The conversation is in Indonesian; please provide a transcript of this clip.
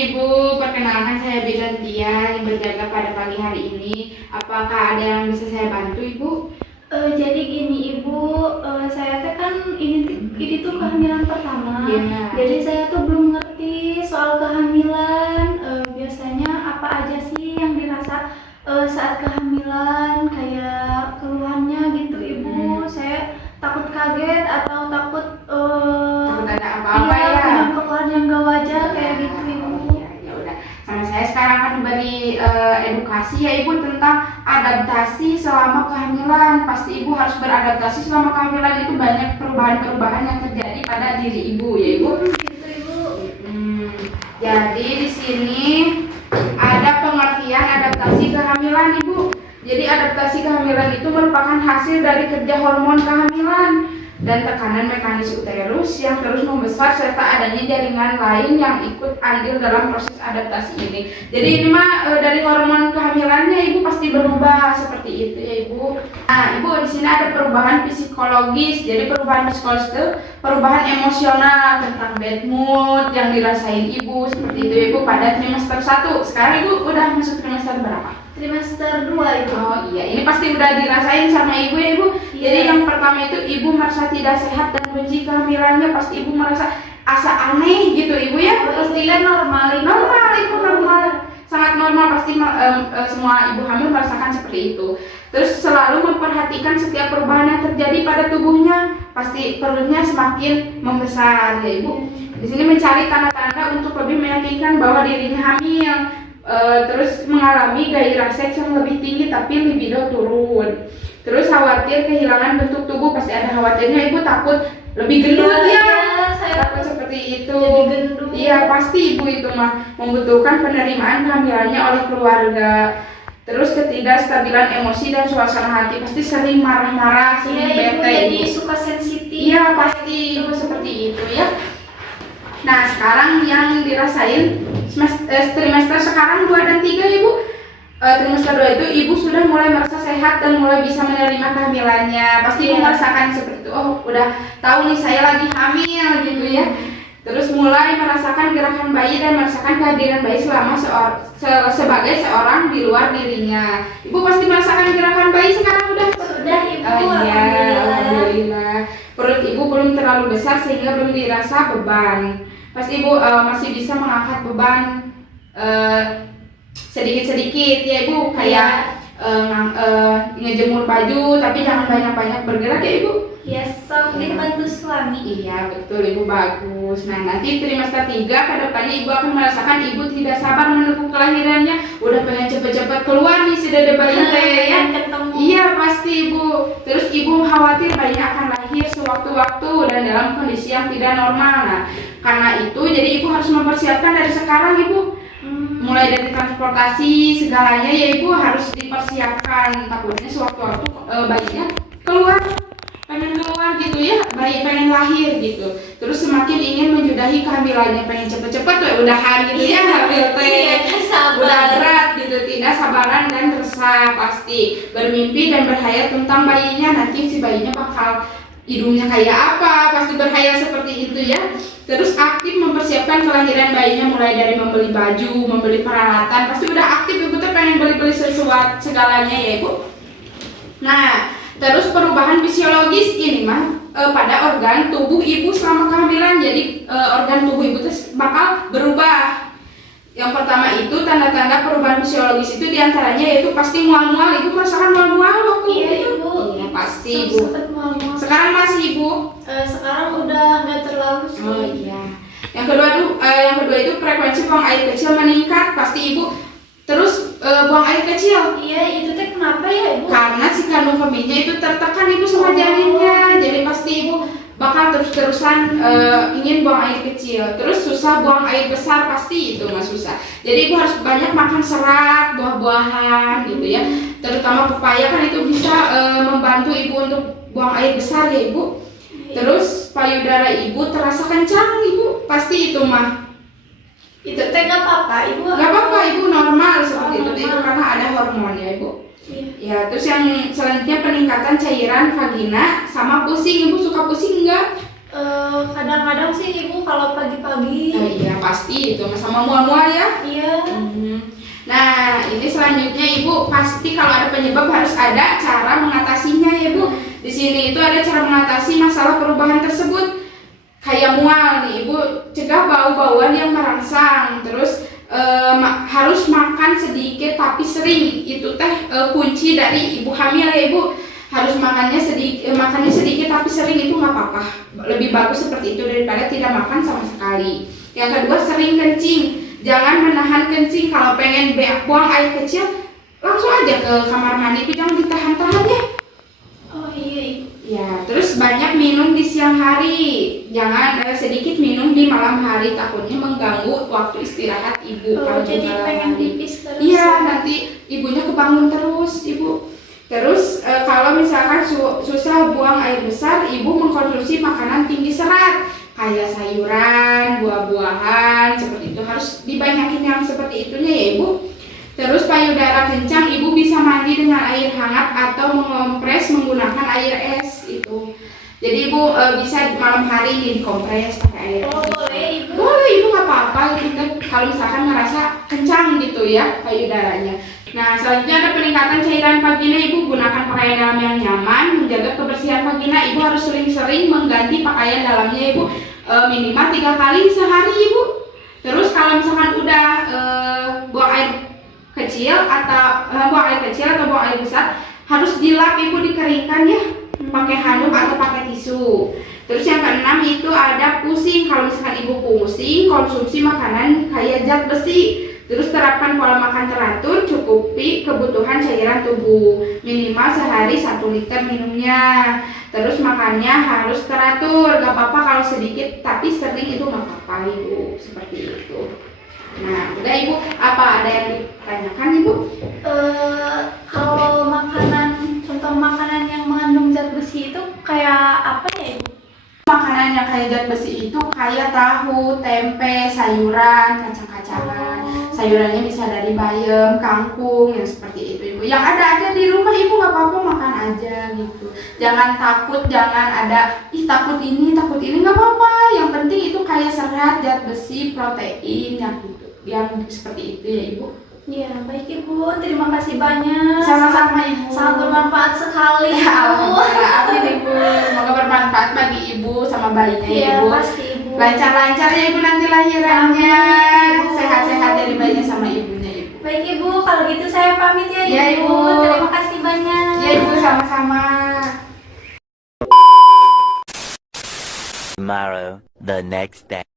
Ibu, perkenalkan saya Bidantia yang berjaga pada pagi hari ini. Apakah ada yang bisa saya bantu Ibu? Jadi gini Ibu, saya teh kan ini tuh kehamilan pertama. Iya. Jadi saya tuh belum ngerti soal kehamilan. Biasanya apa aja sih yang dirasa saat kehamilan, kayak keluhannya gitu Ibu. Saya takut kaget atau takut Takut ada apa-apa iya, ya? punya keluhan yang gak wajar kayak gitu Ibu. Ya udah. Sama saya sekarang akan beri edukasi ya Ibu tentang adaptasi selama kehamilan. Pasti Ibu harus beradaptasi selama kehamilan, itu banyak perubahan-perubahan yang terjadi pada diri Ibu ya Ibu. Gitu Ibu. Jadi di sini ada pengertian adaptasi kehamilan Ibu. Jadi adaptasi kehamilan itu merupakan hasil dari kerja hormon kehamilan dan tekanan mekanis uterus yang terus membesar serta adanya jaringan lain yang ikut andil dalam proses adaptasi ini. Jadi ini mah dari hormon kehamilannya Ibu pasti berubah seperti itu ya Ibu. Nah Ibu, di sini ada perubahan psikologis. Jadi perubahan psikologis itu perubahan emosional tentang bad mood yang dirasain Ibu seperti itu Ibu pada trimester 1. Sekarang Ibu udah masuk trimester berapa? Trimester 2 Ibu. Oh iya, ini pasti udah dirasain sama Ibu ya Ibu. Iya. Jadi yang pertama itu Ibu merasa tidak sehat dan benci kehamilannya, pasti Ibu merasa asa aneh gitu Ibu ya. Pasti kan normal Ibu normal, sangat normal, pasti semua ibu hamil merasakan seperti itu. Terus selalu memperhatikan setiap perubahan yang terjadi pada tubuhnya, pasti perutnya semakin membesar ya Ibu. Di sini mencari tanda-tanda untuk lebih meyakinkan bahwa dirinya hamil. Terus mengalami gairah seks yang lebih tinggi tapi libido turun. Terus khawatir kehilangan bentuk tubuh, pasti ada khawatirnya Ibu, takut lebih gendut ya. Saya Takut seperti itu. jadi gendut. Iya pasti Ibu itu mah membutuhkan penerimaan kehamilannya oleh keluarga. Terus ketidakstabilan emosi dan suasana hati, pasti sering marah-marah, sering Iya Ibu, bete. jadi suka sensitif. Iya pasti Ibu seperti itu ya. Nah sekarang yang dirasain trimester sekarang 2 dan 3 Ibu. Trimester 2 itu Ibu sudah mulai merasa sehat dan mulai bisa menerima kehamilannya. Pasti Ibu Iya. merasakan seperti itu. Oh udah tahu nih saya lagi hamil gitu ya. Terus mulai merasakan gerakan bayi dan merasakan kehadiran bayi selama sebagai seorang di luar dirinya. Ibu pasti merasakan gerakan bayi sekarang udah? Sudah Ibu, Oh iya, alhamdulillah. alhamdulillah. Perut Ibu belum terlalu besar sehingga belum dirasa beban. Pasti Ibu masih bisa mengangkat beban sedikit-sedikit ya Ibu, kayak ngejemur baju, tapi jangan banyak-banyak bergerak ya Ibu. Ya, sok dibantu suami. Iya betul Ibu, bagus. Nah nanti trimester 3 ke depannya Ibu akan merasakan Ibu tidak sabar menunggu kelahirannya. Udah pengen cepet-cepet keluar nih si dede bayi teh ya. Ketemu. Iya pasti Ibu. Terus Ibu khawatir bayinya akan lahir sewaktu-waktu dan dalam kondisi yang tidak normal. Nah karena itu jadi Ibu harus mempersiapkan dari sekarang Ibu. Mulai dari transportasi segalanya ya Ibu harus dipersiapkan. Takutnya sewaktu-waktu bayinya keluar, pengen keluar gitu ya, bayi pengen lahir gitu. Terus semakin ingin menjudahi kehamilannya, pengen cepet-cepet tuh udahan gitu ya, hamil teh. Iya, sabar. Udah berat gitu, tidak sabaran dan resah pasti. Bermimpi dan berhayal tentang bayinya, nanti si bayinya bakal hidungnya kayak apa, pasti berhayal seperti itu ya. Terus aktif mempersiapkan kelahiran bayinya, mulai dari membeli baju, membeli peralatan, pasti udah aktif Ibu tuh pengen beli-beli sesuatu segalanya ya Ibu. Nah, terus perubahan fisiologis ini mah pada organ tubuh Ibu selama kehamilan. Jadi organ tubuh Ibu tuh bakal berubah. Yang pertama itu tanda-tanda perubahan fisiologis itu diantaranya yaitu pasti mual-mual. Ibu merasakan mual-mual waktu Iya itu? Ibu. Iya pasti Ibu. Sempet mual-mual. Sekarang masih Ibu? Sekarang udah nggak terlalu sih. Oh iya. Yang kedua itu frekuensi buang air kecil meningkat, pasti Ibu. Terus buang air kecil. Iya, itu teh kenapa ya Ibu? Karena si kandung kemihnya itu tertekan Ibu sama janinnya. Jadi pasti Ibu bakal terus-terusan ingin buang air kecil. Terus susah buang air besar, pasti itu mah susah. Jadi Ibu harus banyak makan serat, buah-buahan gitu ya. Terutama pepaya kan itu bisa membantu Ibu untuk buang air besar ya Ibu. Terus payudara Ibu terasa kencang Ibu, pasti itu mah. Itu teh nggak apa-apa Ibu. Gak apa-apa Ibu, normal seperti itu Ibu, normal. karena ada hormon ya Ibu. Iya. Ya, terus yang selanjutnya peningkatan cairan vagina sama pusing. Ibu suka pusing enggak? Kadang-kadang sih ibu kalau pagi-pagi. Oh iya pasti itu sama mual-mual ya. Iya. Nah ini selanjutnya ibu pasti kalau ada penyebab harus ada cara mengatasinya ya bu. Di sini itu ada cara mengatasi masalah perubahan tersebut. Kayak mual nih ibu, cegah bau-bauan yang merangsang. Terus harus makan sedikit tapi sering. Itu teh kunci dari ibu hamil ya ibu. Harus makannya sedikit tapi sering, itu nggak apa-apa. Lebih bagus seperti itu daripada tidak makan sama sekali. Yang kedua, sering kencing. Jangan menahan kencing. Kalau pengen buang air kecil langsung aja ke kamar mandi, itu jangan ditahan-tahan ya. Oh iya ibu. Ya, terus banyak minum di siang hari. Jangan sedikit minum di malam hari, takutnya mengganggu waktu istirahat ibu. Kalau di Jadi malam pengen hari. pipis terus. Iya, nanti ibunya kebangun terus ibu. Terus kalau misalkan susah buang air besar, ibu mengkonsumsi makanan tinggi serat kayak sayuran, buah-buahan, seperti itu harus dibanyakin yang seperti itunya ya ibu. Terus payudara kencang, ibu bisa mandi dengan air hangat atau mengompres menggunakan air es itu. Jadi ibu bisa malam hari ini dikompres pakai air es. Oh boleh ibu. Boleh ibu, nggak apa-apa gitu. Kalau misalkan ngerasa kencang gitu ya payudaranya. Nah selanjutnya ada peningkatan cairan vagina, ibu gunakan pakaian dalam yang nyaman, menjaga kebersihan vagina. Ibu harus sering-sering mengganti pakaian dalamnya ibu, minimal 3 kali sehari ibu. Terus kalau misalkan udah buang air kecil atau buang air besar, harus dilap ibu, dikeringkan ya pakai handuk atau pakai tisu. Terus yang keenam itu ada pusing. Kalau misalkan ibu pusing, konsumsi makanan kayak zat besi. Terus terapkan pola makan teratur, cukupi kebutuhan cairan tubuh, minimal sehari 1 liter minumnya. Terus makannya harus teratur, gak apa-apa kalau sedikit tapi sering, itu gak apa-apa ibu, seperti itu. Nah udah ibu, apa ada yang ditanyakan ibu? Kalau contoh makanan yang mengandung zat besi itu kayak apa ya ibu? Makanan yang kayak zat besi itu kayak tahu, tempe, sayuran, kacang-kacangan. Sayurannya bisa dari bayam, kangkung, yang seperti itu ibu. Yang ada aja di rumah ibu, nggak apa-apa makan aja gitu. Jangan takut, jangan ada takut ini nggak apa-apa. Yang penting itu kayak serat, zat besi, protein yang seperti itu ya ibu. Iya baik ibu, terima kasih banyak. Sama-sama ibu. Sangat bermanfaat sekali Ya, ibu. amin ibu. Semoga bermanfaat bagi ibu sama bayinya Iya ibu. pasti ibu. Lancar-lancar ya ibu nanti lahirannya. Amin, Ibu. Sehat-sehat dari bayinya sama ibunya ibu. Baik ibu, kalau gitu saya pamit ya ibu. Ya, Ibu. Terima kasih banyak. Ya ibu, sama-sama. Tomorrow, the next day.